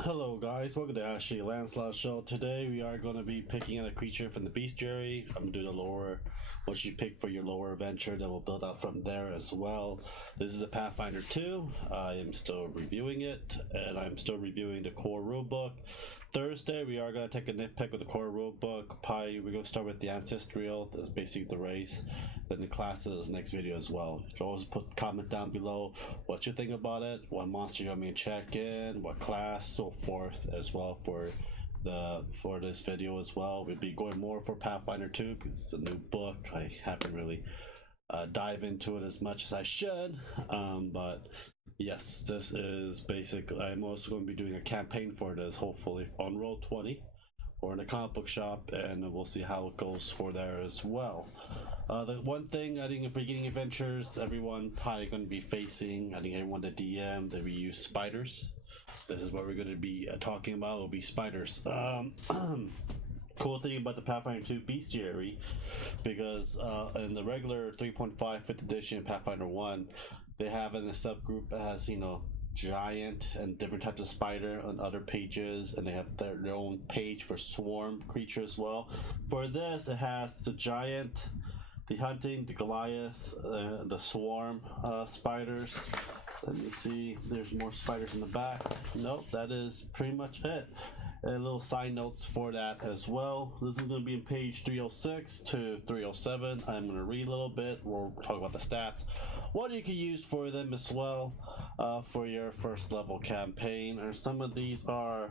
Hello guys, welcome to Ashley Lancelot Show. Today we are going to be picking out a creature from the bestiary. I'm going to do the lower, what you pick for your lower adventure, then we'll build out from there as well. This is a Pathfinder 2. I am still reviewing it, and I'm still reviewing the core rulebook. Thursday we are going to take a nitpick with the core rulebook. We're going to start with the ancestral, that's basically the race, then the classes next video as well. You can always put comment down below what you think about it, what monster you want me to check in, what class, so forth as well for this video as well. We'll be going more for Pathfinder 2 because it's a new book. I haven't really dive into it as much as I should, but yes, this is basically, I'm also going to be doing a campaign for this, hopefully on Roll20 or in a comic book shop, and we'll see how it goes for there as well. The one thing I think, if beginning adventures, everyone probably going to be facing, I think everyone at DM, that we use spiders. This is what we're going to be talking about, will be spiders. Cool thing about the Pathfinder 2 bestiary, because in the regular 3.5 5th edition Pathfinder 1, they have in a subgroup that has, giant and different types of spider on other pages, and they have their own page for swarm creature as well. For this, it has the giant, the hunting, the Goliath, the swarm spiders. Let me see, there's more spiders in the back. Nope, that is pretty much it. And little side notes for that as well. This is going to be in page 306 to 307. I'm going to read a little bit. We'll talk about the stats, what you can use for them as well for your first level campaign. Or some of these are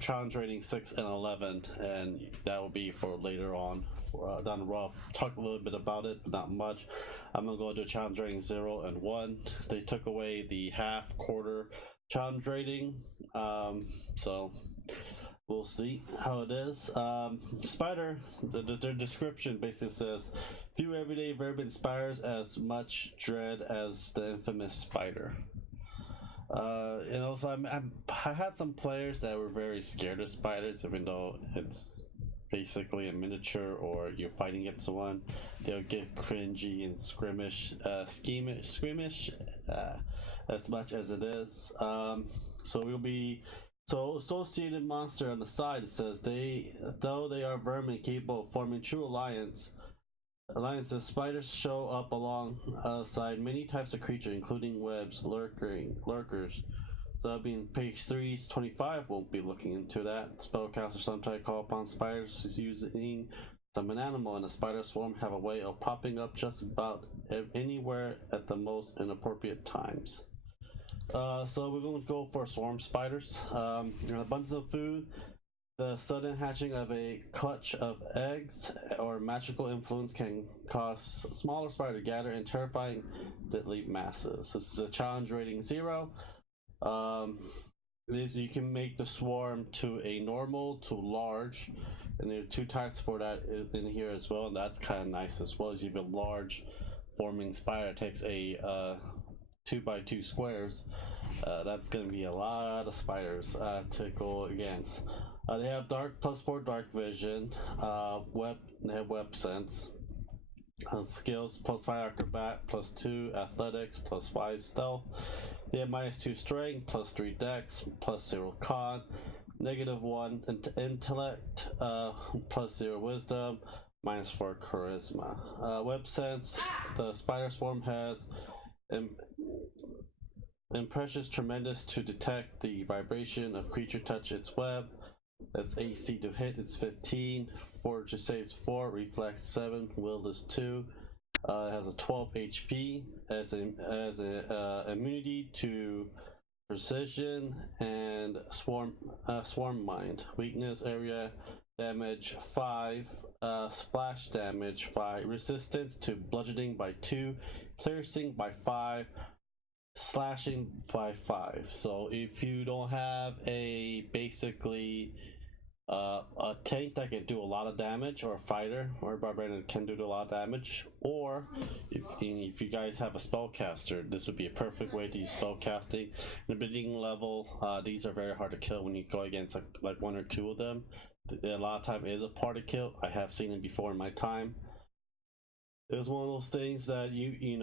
challenge rating 6 and 11, and that will be for later on. Down the road, talk a little bit about it, but not much. I'm gonna go to challenge rating 0 and 1. They took away the half quarter challenge rating, so we'll see how it is. Spider, their description basically says, few everyday verb inspires as much dread as the infamous spider. So I had some players that were very scared of spiders, even though it's basically a miniature or you're fighting against one. They'll get cringy and squeamish as much as it is. So we'll be associated monster on the side. It says though they are vermin capable of forming true alliances, spiders show up alongside many types of creatures, including webs, lurkers. So that'll be in page 325. Won't be looking into that. Spellcaster sometimes call upon spiders using summon animal, and a spider swarm have a way of popping up just about anywhere at the most inappropriate times. So we're going to go for swarm spiders. In abundance of food, the sudden hatching of a clutch of eggs or magical influence can cause smaller spider to gather in terrifying deadly masses. This is a challenge rating 0. You can make the swarm to a normal to large, and there are 2 types for that in here as well, and that's kind of nice as well. As you have a large forming spider, it takes a 2x2 squares. That's going to be a lot of spiders to go against. They have dark +4 dark vision, they have web sense, skills +5 acrobat, +2 athletics, +5 stealth. They have -2 strength, +3 dex, +0 con, -1 intellect, +0 wisdom, -4 charisma. Web sense, the spider swarm has impressions tremendous to detect the vibration of creature touch its web. That's AC to hit, it's 15, fortitude saves 4, reflex 7, will is 2. It has a 12 HP, as a immunity to precision and swarm mind. Weakness area damage 5, splash damage 5, resistance to bludgeoning by 2, piercing by 5, slashing by 5. So if you don't have a basically a tank that can do a lot of damage, or a fighter or a barbarian that can do a lot of damage, or if you guys have a spellcaster, this would be a perfect way to use spellcasting. In the beginning level, these are very hard to kill when you go against like 1 or 2 of them. A lot of time it is a party kill. I have seen it before in my time. It was one of those things that you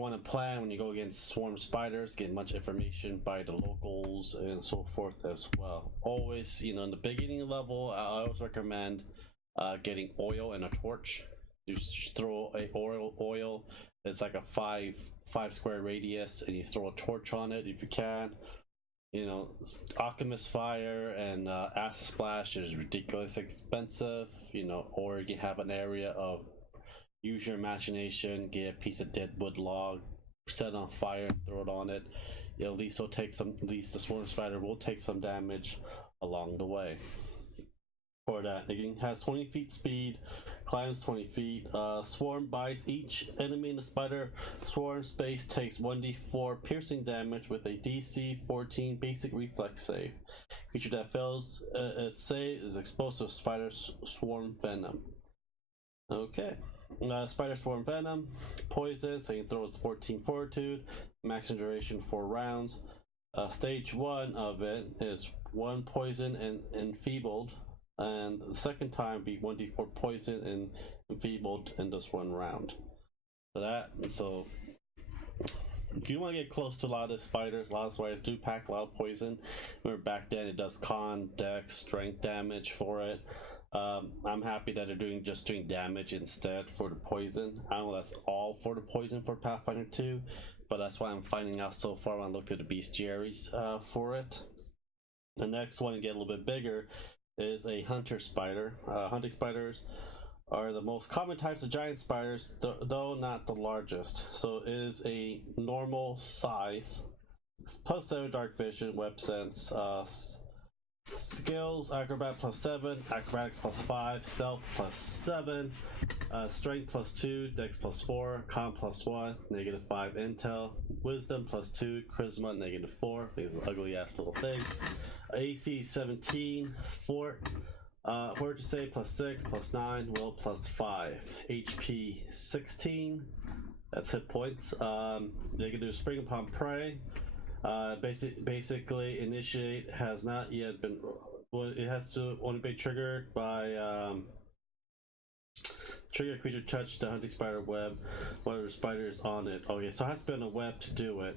want to plan when you go against swarm spiders, get much information by the locals and so forth as well. Always, in the beginning level, I always recommend getting oil and a torch. You just throw a oil. It's like a five square radius, and you throw a torch on it if you can. Alchemist fire and acid splash is ridiculously expensive. Or you have an area of use your imagination, get a piece of dead wood log, set it on fire, and throw it on it. At least the swarm spider will take some damage along the way. For that, it has 20 feet speed, climbs 20 feet. Swarm bites each enemy in the spider swarm space takes 1d4 piercing damage with a DC 14 basic reflex save. Creature that fails its save is exposed to spider swarm venom. Okay. Spider swarm venom, poison, so you can throw its 14 fortitude, maximum duration 4 rounds. Stage 1 of it is 1 poison and enfeebled, and the second time be 1d4 poison and enfeebled in this 1 round. So if you want to get close to a lot of spiders, a lot of spiders do pack a lot of poison. Remember back then it does con, dex, strength damage for it. I'm happy that they're just doing damage instead for the poison. I don't know that's all for the poison for Pathfinder 2, but that's what I'm finding out so far when I looked at the bestiaries for it. The next one to get a little bit bigger is a hunter spider. Hunting spiders are the most common types of giant spiders, though not the largest. So it is a normal size, plus 7 dark vision, web sense, skills, acrobat +7, acrobatics +5, stealth +7, strength +2, dex +4, con +1, -5 intel, wisdom +2, charisma -4. These ugly ass little things. AC 17, fort to save +6, +9, will +5, HP 16. That's hit points. They can do spring upon prey. Basically, initiate has not yet been. Well, it has to only be triggered by trigger creature touch the hunting spider web. One of the spiders on it. Okay, so it has to be on a web to do it.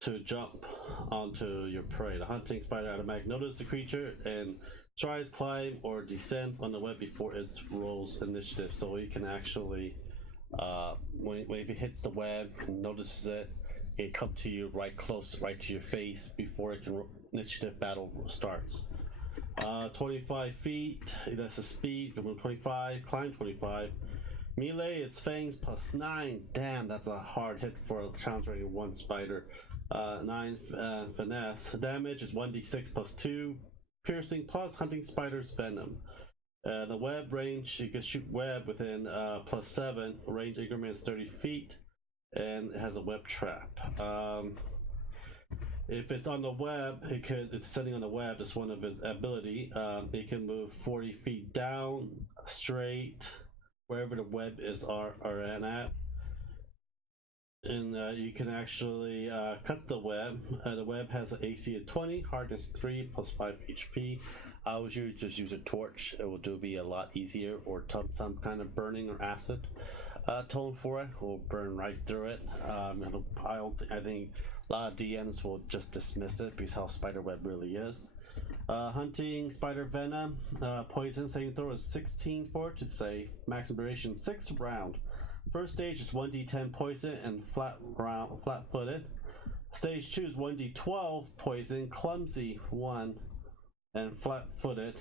To jump onto your prey, the hunting spider automatic notices the creature and tries climb or descend on the web before it rolls initiative. So you can actually, when if it hits the web and notices it. It come to you right to your face before it can initiative battle starts. 25 feet, that's the speed, move 25, climb 25. Melee is fangs +9, damn, that's a hard hit for a challenge rating 1 spider. 9 finesse, damage is 1d6 +2, piercing plus hunting spider's venom. The web range, you can shoot web within +7, range increment is 30 feet. And it has a web trap. If it's on the web, it's sitting on the web. It's one of its ability. It can move 40 feet down, straight, wherever the web is are at. And you can actually cut the web. The web has an AC of 20, hardness 3, +5 HP. I would just use a torch. It will be a lot easier, or some kind of burning or acid tone for it will burn right through it. I think a lot of DMs will just dismiss it because how spiderweb really is. Hunting spider venom, poison saving throw is 16 for it. It's a maximum duration 6 round. First stage is 1d10 poison and flat-footed. Stage 2 is 1d12 poison, clumsy 1, and flat-footed.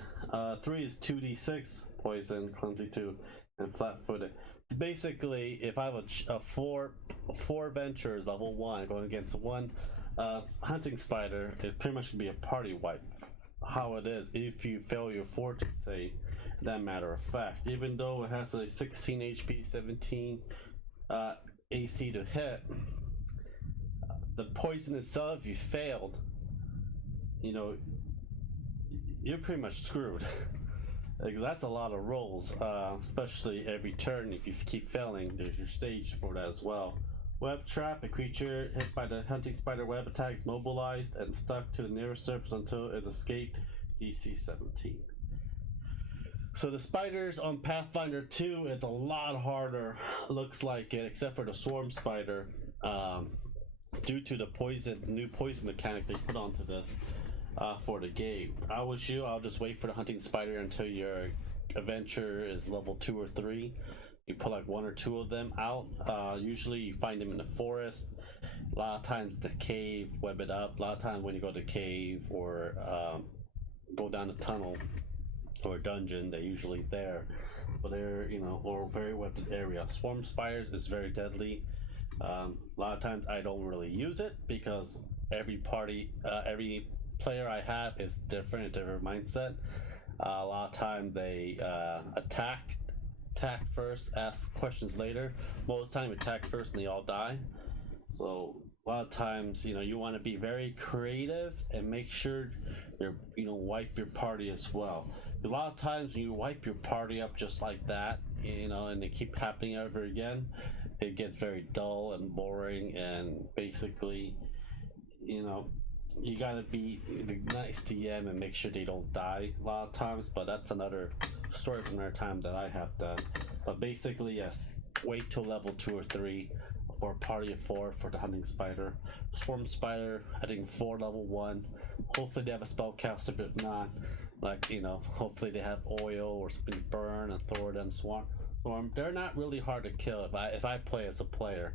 3 is 2d6 poison, clumsy 2, and flat-footed. Basically, if I have a four ventures level 1 going against 1 hunting spider, it pretty much can be a party wipe. How it is, if you fail your fortune save, that matter of fact, even though it has a 16 HP, 17 AC to hit, the poison itself, if you failed, you're pretty much screwed. Because that's a lot of rolls, especially every turn. If you keep failing, there's your stage for that as well. Web trap, a creature hit by the hunting spider web attack is mobilized and stuck to the nearest surface until it escapes, DC 17. So the spiders on Pathfinder 2, it's a lot harder, looks like it, except for the swarm spider, due to the new poison mechanic they put onto this for the game. I was you, I'll just wait for the hunting spider until your adventure is level 2 or 3. You pull like 1 or 2 of them out. Usually you find them in the forest. A lot of times the cave, web it up. A lot of times when you go to the cave or go down the tunnel or dungeon, they're usually there, but they're, you know, or very webbed area. Swarm spiders is very deadly. A lot of times I don't really use it because every player I have is different, a different mindset. A lot of time they attack first, ask questions later. Most of the time attack first and they all die. So a lot of times, you know, you want to be very creative and make sure you're, you know, wipe your party as well. A lot of times when you wipe your party up just like that, you know, and they keep happening over again, it gets very dull and boring, and basically, you know, you gotta be the nice DM and make sure they don't die a lot of times, but that's another story for another time that I have done. But basically, yes, wait till level 2 or 3 for a party of 4 for the hunting spider. Swarm spider, I think 4 level 1. Hopefully they have a spellcaster, but if not, like, you know, hopefully they have oil or something to burn and throw it in swarm. They're not really hard to kill if I play as a player.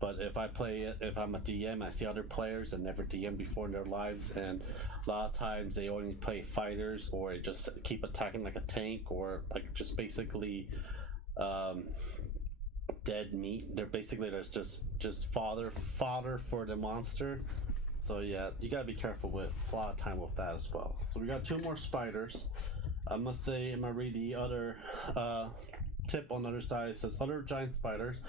But if I'm a DM, I see other players that never DM before in their lives, and a lot of times they only play fighters or they just keep attacking like a tank, or like just basically dead meat. There's just fodder for the monster. So yeah, you gotta be careful with a lot of time with that as well. So we got 2 more spiders. I'm gonna read the other tip on the other side. It says other giant spiders.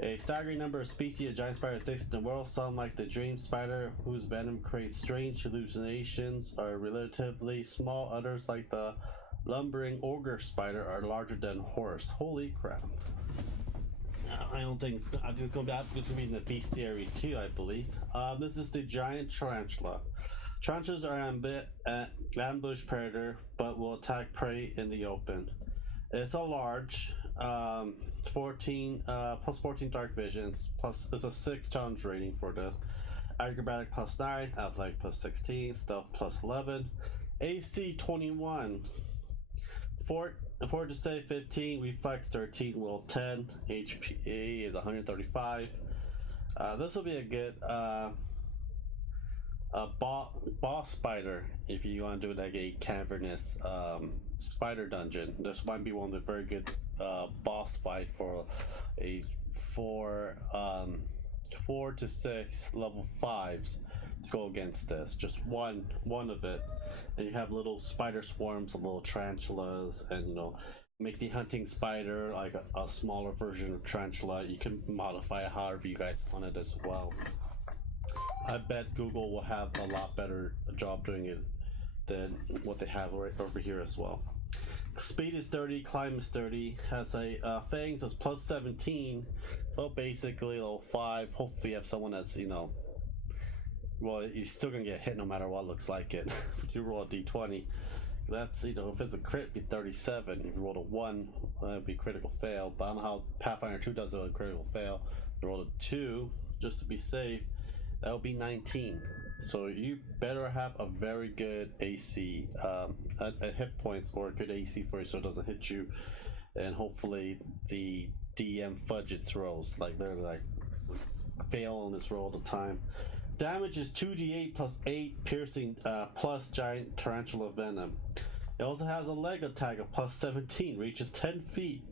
A staggering number of species of giant spiders exist in the world. Some, like the dream spider, whose venom creates strange hallucinations, are relatively small. Others, like the lumbering ogre spider, are larger than a horse. Holy crap. I think it's going to be in the bestiary too, I believe. This is the giant tarantula. Tarantulas are an ambush predator, but will attack prey in the open. It's a large, 14 plus 14 dark visions, plus it's a 6 challenge rating for this. Acrobatic plus 9, athletic plus 16, stealth plus 11, AC 21, fort to save 15, reflex 13, will 10, HP is 135. This will be a good boss spider if you want to do like a cavernous spider dungeon. This might be one of the very good boss fight for a 4 to 6 level 5s to go against this. Just one of it, and you have little spider swarms of little tarantulas, and you know, make the hunting spider like a smaller version of tarantula. You can modify it however you guys want it as well. I bet Google will have a lot better job doing it than what they have right over here as well. Speed is 30, climb is 30, has a fangs that's plus 17, so basically level 5. Hopefully you have someone that's, you know, well, you're still gonna get hit no matter what, looks like it. If you roll a d20, that's, you know, if it's a crit, it'd be 37. If you roll a 1, that'd be critical fail. But I don't know how Pathfinder 2 does it with a critical fail. You roll a 2 just to be safe, that'll be 19. So you better have a very good AC, a hit points or a good AC for you, so it doesn't hit you. And hopefully the DM fudge its rolls, like they're like fail on this roll all the time. Damage is 2d8 plus 8 piercing plus giant tarantula venom. It also has a leg attack of plus 17, reaches 10 feet,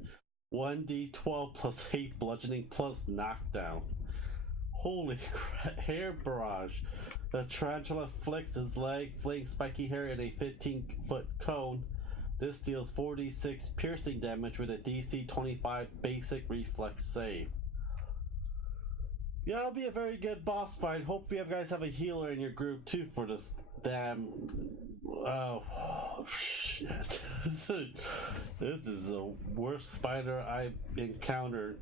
1d12 plus 8 bludgeoning plus knockdown. Holy crap, hair barrage. The tarantula flicks his leg, flinging spiky hair in a 15-foot cone. This deals 46 piercing damage with a DC 25 basic reflex save. Yeah, it'll be a very good boss fight. Hopefully you guys have a healer in your group too for this damn... Oh, shit. This is the worst spider I've encountered.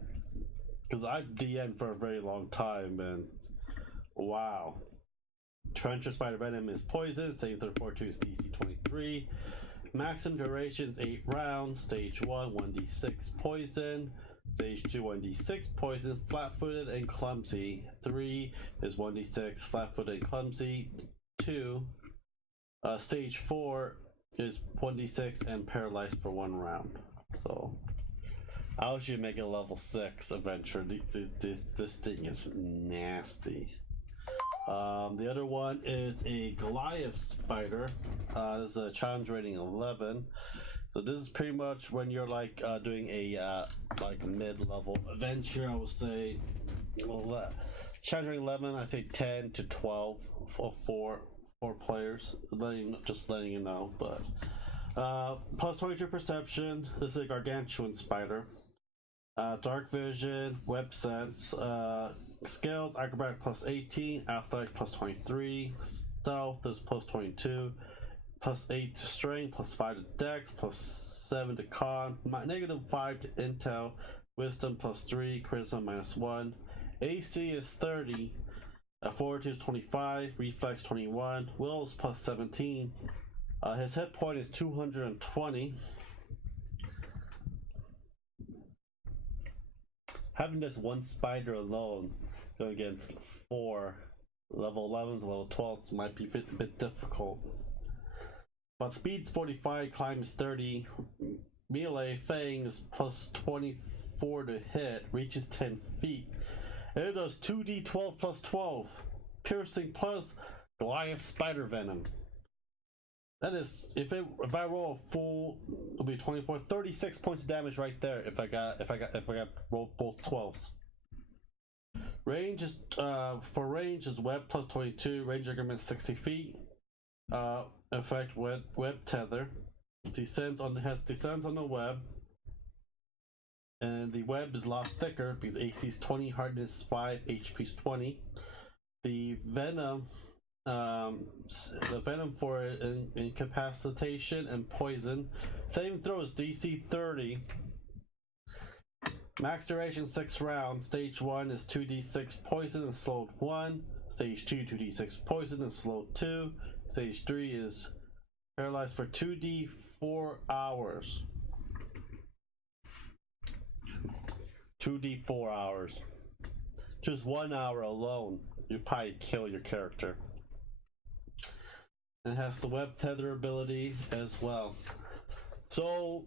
Because I've DM'd for a very long time, and wow. Tarantula spider venom is poison, save 34 to DC 23. maximum duration is 8 rounds. Stage 1, 1d6 poison. Stage 2, 1d6 poison, flat-footed and clumsy. 3 is 1d6, flat-footed and clumsy. 2. Stage 4 is 1d6 and paralyzed for 1 round. So, I'll usually make it a level 6 adventure. This thing is nasty. The other one is a Goliath spider. This is a challenge rating 11. So this is pretty much when you're like doing a like mid-level adventure. I would say, well, challenge rating 11. I say 10 to 12 for four players. Just letting you know. But plus 22 perception. This is a gargantuan spider. Dark vision, web sense, skills, acrobatic plus 18, athletic plus 23, stealth is plus 22, plus 8 to strength, plus 5 to dex, plus 7 to con, negative 5 to intel, wisdom plus 3, charisma minus 1, AC is 30, fortitude is 25, reflex 21, will is plus 17, his hit point is 220. Having this one spider alone going against 4 level 11s, level 12s might be a bit difficult. But speed's 45, climb is 30, melee fang is plus 24 to hit, reaches 10 feet. And it does 2d12 plus 12, piercing plus Goliath spider venom. That is, if I roll a full, it'll be 24, 36 points of damage right there. If I got rolled both 12s. Range is for range is web plus 22. Range increment 60 feet. Effect web tether. Descends on the web, and the web is a lot thicker because AC is 20, hardness 5, HP is 20. The venom. The venom for incapacitation and poison. Saving throw is DC 30. Max duration 6 rounds. Stage 1 is 2d6 poison and slowed 1. Stage 2, 2d6 poison and slowed 2. Stage 3 is paralyzed for 2d4 hours. 2d4 hours. Just 1 hour alone, you probably kill your character. It has the web tether ability as well. So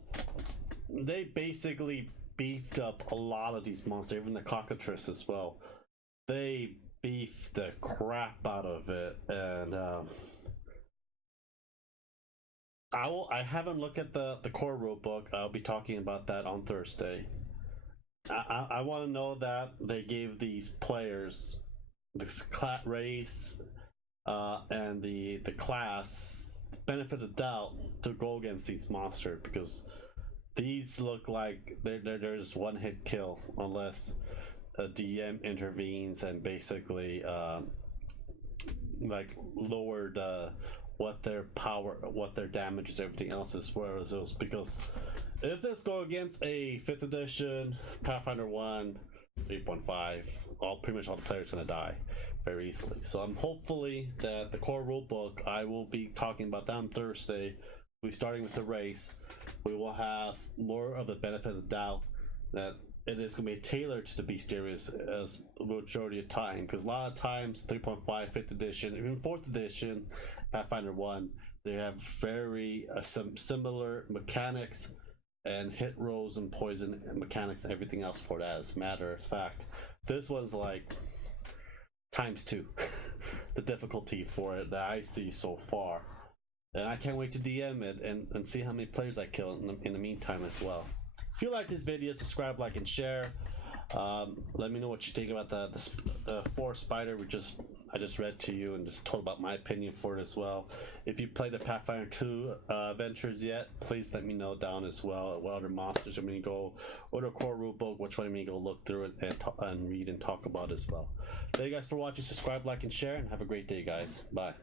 they basically beefed up a lot of these monsters, even the cockatrice as well. They beefed the crap out of it, and I haven't looked at the core rulebook. I'll be talking about that on Thursday. I want to know that they gave these players this race and the class benefit of doubt to go against these monsters, because these look like they're just one hit kill unless a DM intervenes and basically like lowered what their power, what their damage is, everything else is, whereas those, because if this go against a 5th edition Pathfinder 1 3.5, pretty much all the players are gonna die very easily. So I'm hopefully that the core rulebook, I will be talking about that on Thursday. We're starting with the race. We will have more of the benefit of the doubt that it is going to be tailored to the bestiaries as the majority of time, because a lot of times 3.5, 5th edition, even 4th edition Pathfinder 1, they have very similar mechanics and hit rolls and poison and mechanics and everything else for that. As a matter of fact, this one's like ×2 the difficulty for it that I see so far, and I can't wait to DM it and see how many players I kill in the meantime as well. If you like this video, subscribe, like, and share. Let me know what you think about the 4 spider I just read to you and just told about my opinion for it as well. If you played the Pathfinder 2 adventures yet, please let me know down as well. What other monsters I'm going to go, or the core rulebook, which one I'm going to go look through it and read and talk about as well. Thank you guys for watching. Subscribe, like, and share, and have a great day, guys. Bye.